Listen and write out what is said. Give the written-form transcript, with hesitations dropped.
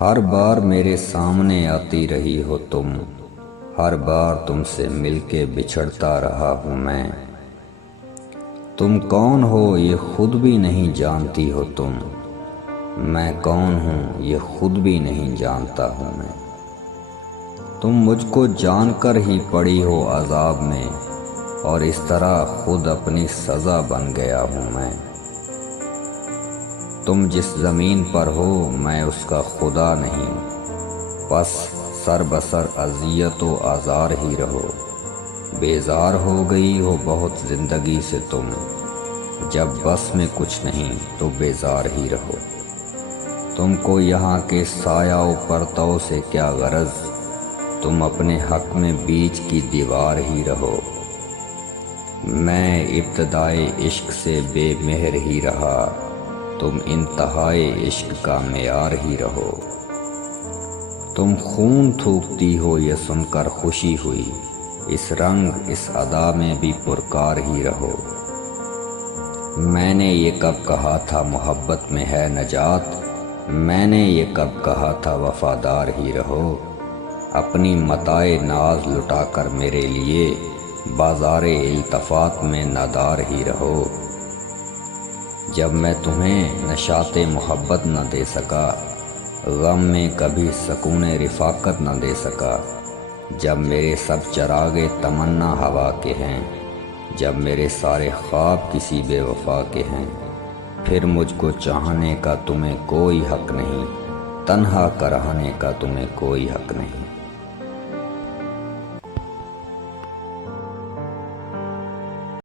ہر بار میرے سامنے آتی رہی ہو تم، ہر بار تم سے مل کے بچھڑتا رہا ہوں میں۔ تم کون ہو یہ خود بھی نہیں جانتی ہو تم، میں کون ہوں یہ خود بھی نہیں جانتا ہوں میں۔ تم مجھ کو جان کر ہی پڑی ہو عذاب میں، اور اس طرح خود اپنی سزا بن گیا ہوں میں۔ تم جس زمین پر ہو میں اس کا خدا نہیں، بس سر بسر اذیت و آزار ہی رہو۔ بیزار ہو گئی ہو بہت زندگی سے تم، جب بس میں کچھ نہیں تو بیزار ہی رہو۔ تم کو یہاں کے سایہ و پرتو سے کیا غرض، تم اپنے حق میں بیچ کی دیوار ہی رہو۔ میں ابتدائے عشق سے بے مہر ہی رہا، تم انتہائے عشق کا معیار ہی رہو۔ تم خون تھوکتی ہو یہ سن کر خوشی ہوئی، اس رنگ اس ادا میں بھی پرکار ہی رہو۔ میں نے یہ کب کہا تھا محبت میں ہے نجات، میں نے یہ کب کہا تھا وفادار ہی رہو۔ اپنی متاع ناز لٹا کر میرے لیے بازار التفات میں نادار ہی رہو۔ جب میں تمہیں نشاط محبت نہ دے سکا، غم میں کبھی سکون رفاقت نہ دے سکا، جب میرے سب چراغ تمنا ہوا کے ہیں، جب میرے سارے خواب کسی بے وفا کے ہیں، پھر مجھ کو چاہنے کا تمہیں کوئی حق نہیں، تنہا کرہنے کا تمہیں کوئی حق نہیں۔